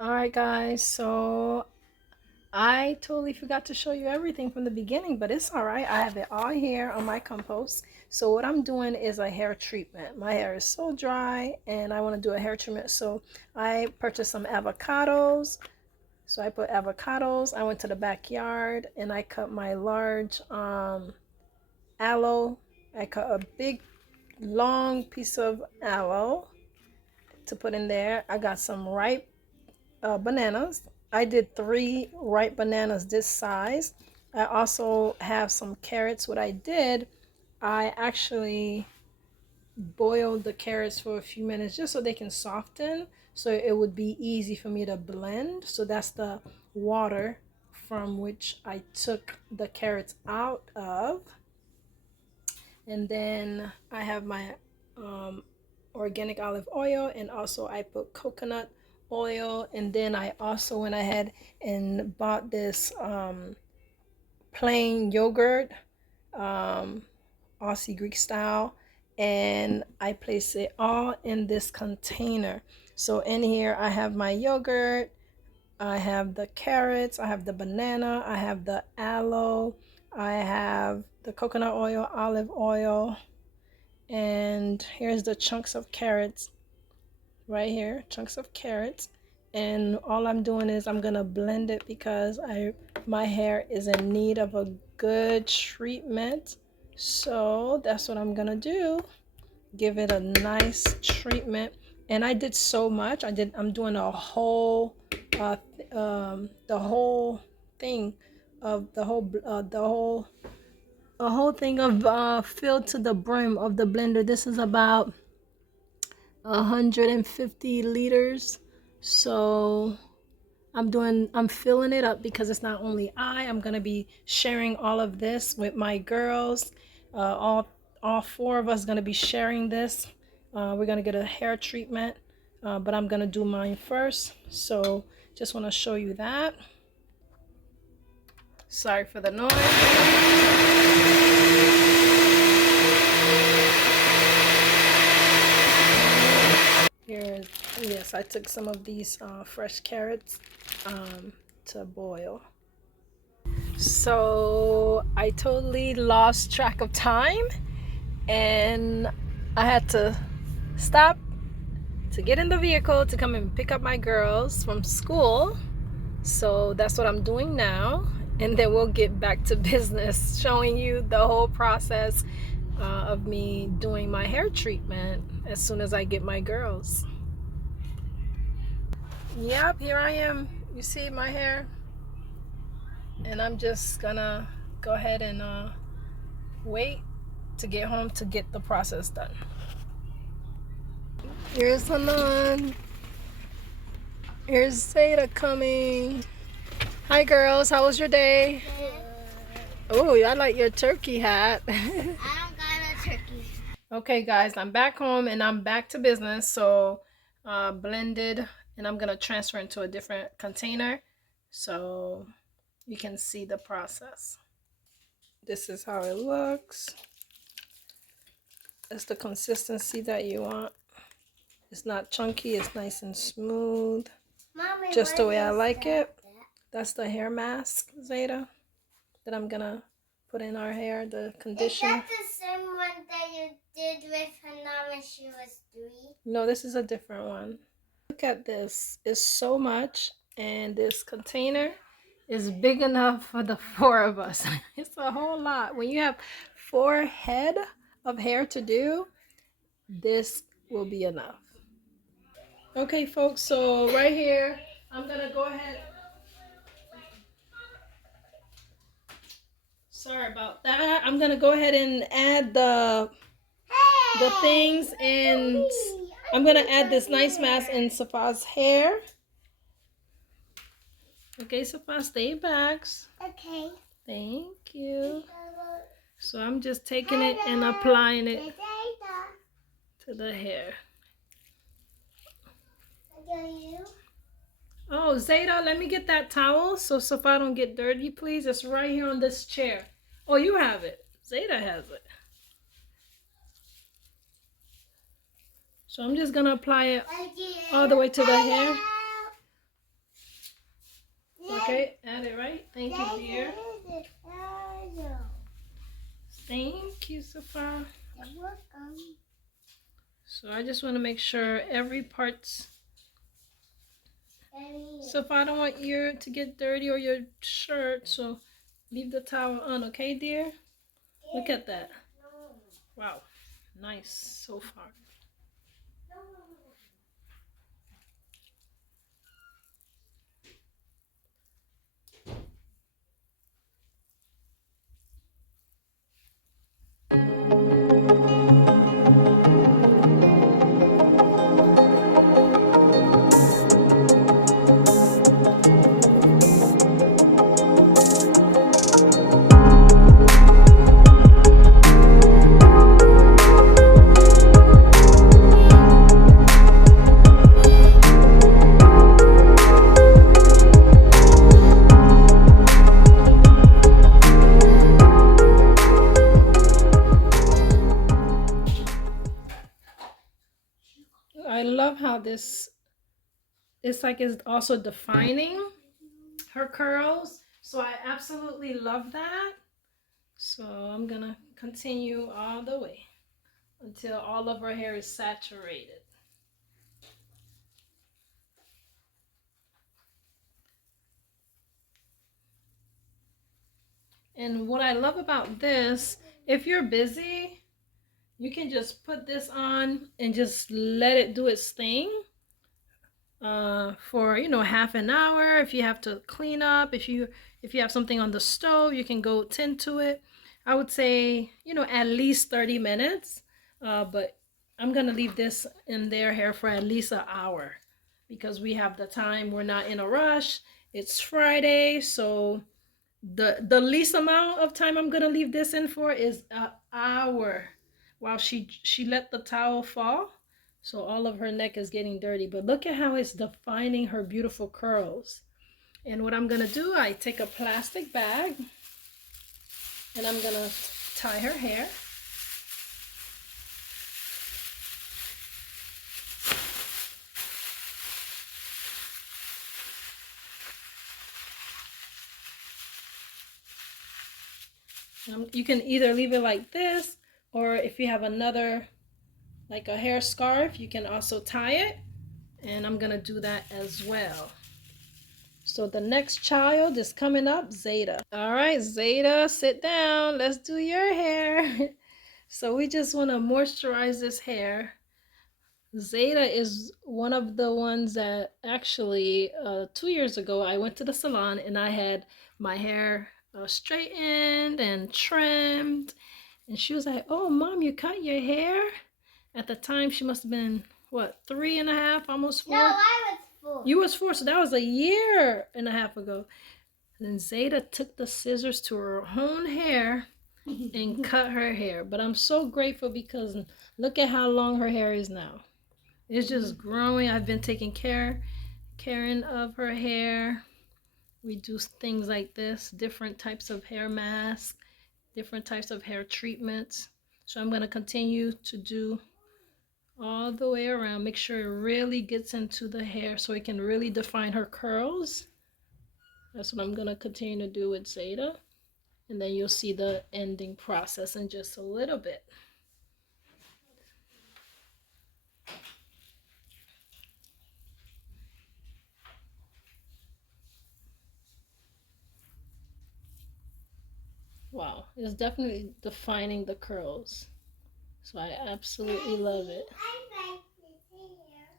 Alright guys, so I totally forgot to show you everything from the beginning, but it's alright. I have it all here on my compost. So what I'm doing is a hair treatment. My hair is so dry and I want to do a hair treatment. So I purchased some avocados. So I put avocados. I went to the backyard and I cut my large aloe. I cut a big long piece of aloe to put in there. I got some ripe bananas. I did 3 ripe bananas this size. I also have some carrots. What I did, I actually boiled the carrots for a few minutes just so they can soften, so it would be easy for me to blend. So that's the water from which I took the carrots out of. And then I have my organic olive oil, and also I put coconut oil. And then I also went ahead and bought this plain yogurt, Aussie Greek style, and I place it all in this container. So in here I have my yogurt, I have the carrots, I have the banana, I have the aloe, I have the coconut oil, olive oil, and here's the chunks of carrots right here, chunks of carrots. And all I'm doing is I'm gonna blend it because my hair is in need of a good treatment. So that's what I'm gonna do, give it a nice treatment. And I did so much. I'm doing a whole the whole thing of a whole thing of filled to the brim of the blender. This is about 150 liters. So I'm filling it up because it's not only I'm gonna be sharing all of this with my girls. All 4 of us gonna be sharing this. We're gonna get a hair treatment, but I'm gonna do mine first. So just want to show you that. Sorry for the noise. Here, yes, I took some of these fresh carrots to boil. So I totally lost track of time and I had to stop to get in the vehicle to come and pick up my girls from school. So that's what I'm doing now, and then we'll get back to business, showing you the whole process of me doing my hair treatment as soon as I get my girls. Yep, here I am. You see my hair? And I'm just gonna go ahead and wait to get home to get the process done. Here's Hanan. Here's Zeta coming. Hi girls, how was your day? Oh, I like your turkey hat. I don't got a turkey. Okay guys, I'm back home and I'm back to business. So blended, and I'm gonna transfer into a different container so you can see the process. This is how it looks. That's the consistency that you want. It's not chunky, it's nice and smooth. Mommy, just the way I like it. That's the hair mask, Zeta, that I'm gonna put in our hair, the conditioner. Is that the same one that you did with Hannah when she was 3? No, this is a different one. Look at this. It's so much, and this container is big enough for the 4 of us. It's a whole lot. When you have 4 head of hair to do, this will be enough. Okay, folks, so right here, I'm gonna go ahead. Sorry about that. I'm gonna go ahead and add the things, and I'm gonna add this nice mask in Safa's hair. Okay, Safa, stay back. Okay. Thank you. So I'm just taking it and applying it to the hair. Oh, Zeta, let me get that towel so Safa don't get dirty, please. It's right here on this chair. Oh, you have it. Zeta has it. So I'm just gonna apply it all the way to the hair. Okay, add it right. Thank you, dear. Thank you, Safa. You're welcome. So I just want to make sure every part's. So if I don't want you to get dirty or your shirt, so leave the towel on, okay, dear? Look at that. Wow, nice so far. I love how this, it's like it's also defining her curls. So I absolutely love that. So I'm gonna continue all the way until all of her hair is saturated. And what I love about this, if you're busy, you can just put this on and just let it do its thing for half an hour. If you have to clean up, if you have something on the stove, you can go tend to it. I would say at least 30 minutes, but I'm gonna leave this in their hair for at least an hour because we have the time. We're not in a rush. It's Friday, so the least amount of time I'm gonna leave this in for is an hour while she let the towel fall. So all of her neck is getting dirty, but look at how it's defining her beautiful curls. And what I'm gonna do, I take a plastic bag and I'm gonna tie her hair. You can either leave it like this, or if you have another, like a hair scarf, you can also tie it. And I'm gonna do that as well. So the next child is coming up, Zeta. All right, Zeta, sit down. Let's do your hair. So we just want to moisturize this hair. Zeta is one of the ones that actually 2 years ago I went to the salon and I had my hair straightened and trimmed. And she was like, "Oh, Mom, you cut your hair?" At the time, she must have been, what, 3.5, almost 4? No, I was 4. You was 4, so that was a year and a half ago. And Zeta took the scissors to her own hair and cut her hair. But I'm so grateful because look at how long her hair is now. It's just growing. I've been taking caring of her hair. We do things like this, different types of hair masks, different types of hair treatments. So I'm going to continue to do all the way around. Make sure it really gets into the hair so it can really define her curls. That's what I'm going to continue to do with Zeta. And then you'll see the ending process in just a little bit. Wow, it's definitely defining the curls. So I absolutely love it. I like the hair.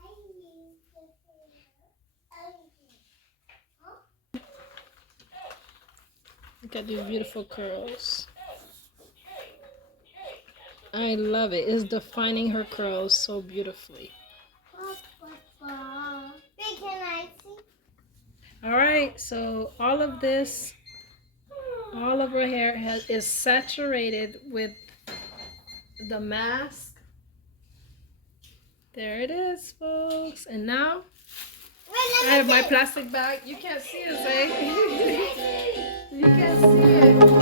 I need the hair. Look at these beautiful curls. I love it. It's defining her curls so beautifully. Wait, can I see? All right, so all of this, all of her hair is saturated with the mask. There it is, folks. And now I have my plastic bag. You can't see it, Zay. You can't see it.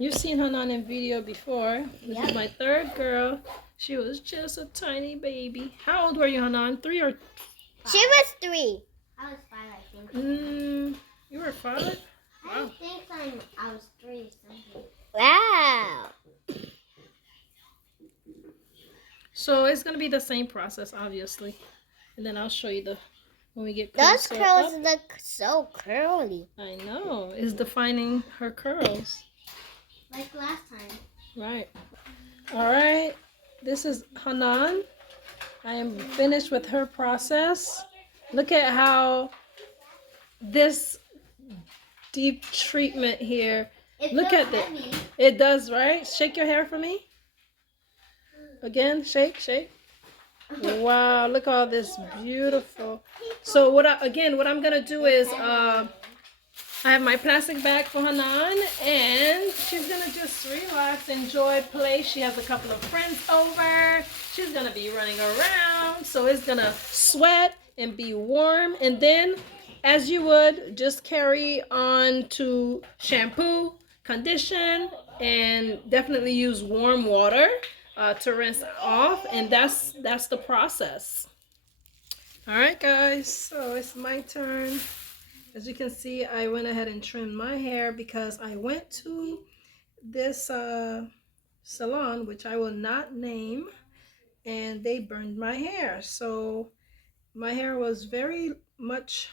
You've seen Hanan in video before. This is Yep. my third girl. She was just a tiny baby. How old were you, Hanan? 3 or? She was 3. I was 5, I think. You were 5? Wow. I think I was 3 something. Wow. So it's gonna be the same process, obviously, and then I'll show you the when we get Those closer curls up. look so curly. I know. It's defining her curls. Like last time. Right. All right. This is Hanan. I am finished with her process. Look at how this deep treatment here. Look at it. It does, right? Shake your hair for me. Again, shake, shake. Wow, look all this beautiful. So what I'm gonna do is I have my plastic bag for Hanan, and she's gonna just relax, enjoy, play. She has a couple of friends over. She's gonna be running around, so it's gonna sweat and be warm. And then, as you would, just carry on to shampoo, condition, and definitely use warm water to rinse off. And that's the process. All right, guys. So it's my turn. As you can see, I went ahead and trimmed my hair because I went to this salon, which I will not name, and they burned my hair. So my hair was very much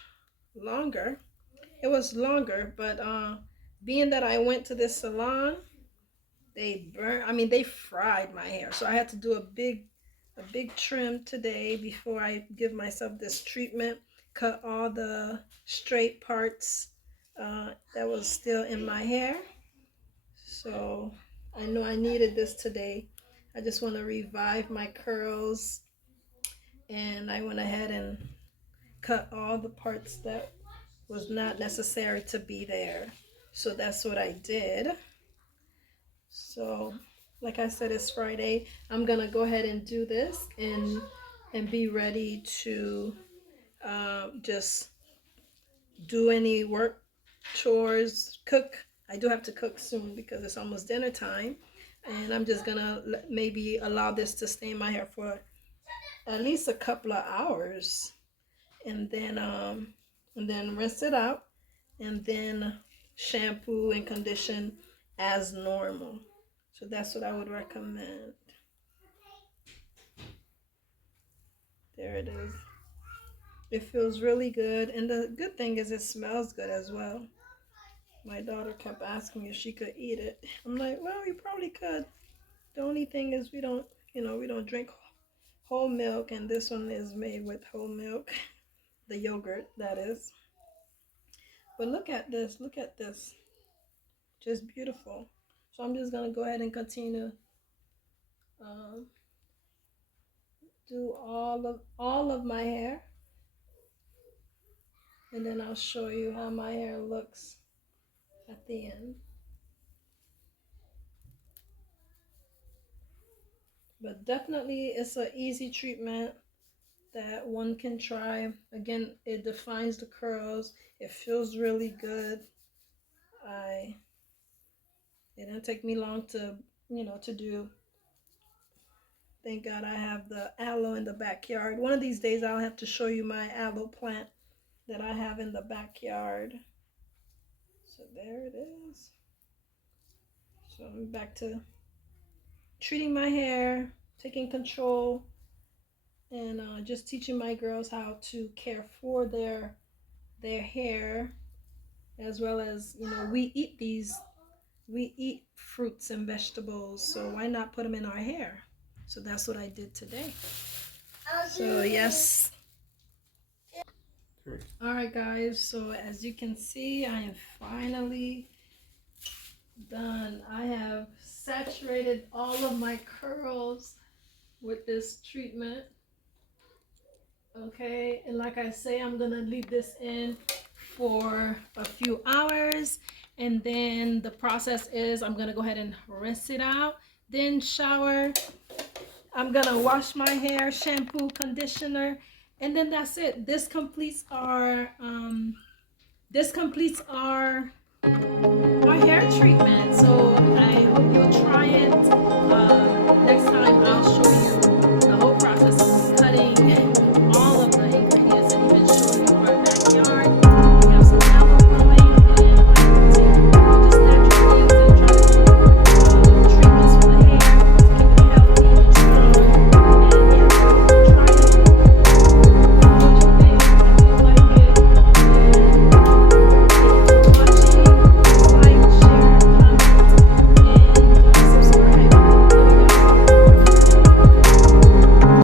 longer. It was longer, but being that I went to this salon, they fried my hair. So I had to do a big trim today before I give myself this treatment. Cut all the straight parts that was still in my hair. So I know I needed this today. I just want to revive my curls, and I went ahead and cut all the parts that was not necessary to be there. So that's what I did. So like I said, it's Friday. I'm gonna go ahead and do this and be ready to just do any work, chores, cook. I do have to cook soon because it's almost dinner time, and I'm just gonna maybe allow this to stay in my hair for at least a couple of hours, and then rinse it out, and then shampoo and condition as normal. So that's what I would recommend. There it is. It feels really good, and the good thing is it smells good as well. My daughter kept asking me if she could eat it. I'm like, well, you probably could. The only thing is we don't drink whole milk, and this one is made with whole milk, the yogurt that is. But look at this, just beautiful. So I'm just gonna go ahead and continue to do all of my hair, and then I'll show you how my hair looks at the end. But definitely, it's an easy treatment that one can try. Again, it defines the curls. It feels really good. I It didn't take me long to do. Thank God I have the aloe in the backyard. One of these days I'll have to show you my aloe plant that I have in the backyard. So there it is. So I'm back to treating my hair, taking control, and just teaching my girls how to care for their hair, as well as we eat fruits and vegetables, so why not put them in our hair? So that's what I did today. So yes. All right, guys, so as you can see, I am finally done. I have saturated all of my curls with this treatment. Okay, and like I say, I'm gonna leave this in for a few hours, and then the process is I'm gonna go ahead and rinse it out, then shower. I'm gonna wash my hair, shampoo, conditioner, and then that's it. This completes our hair treatment. So I hope you'll try it.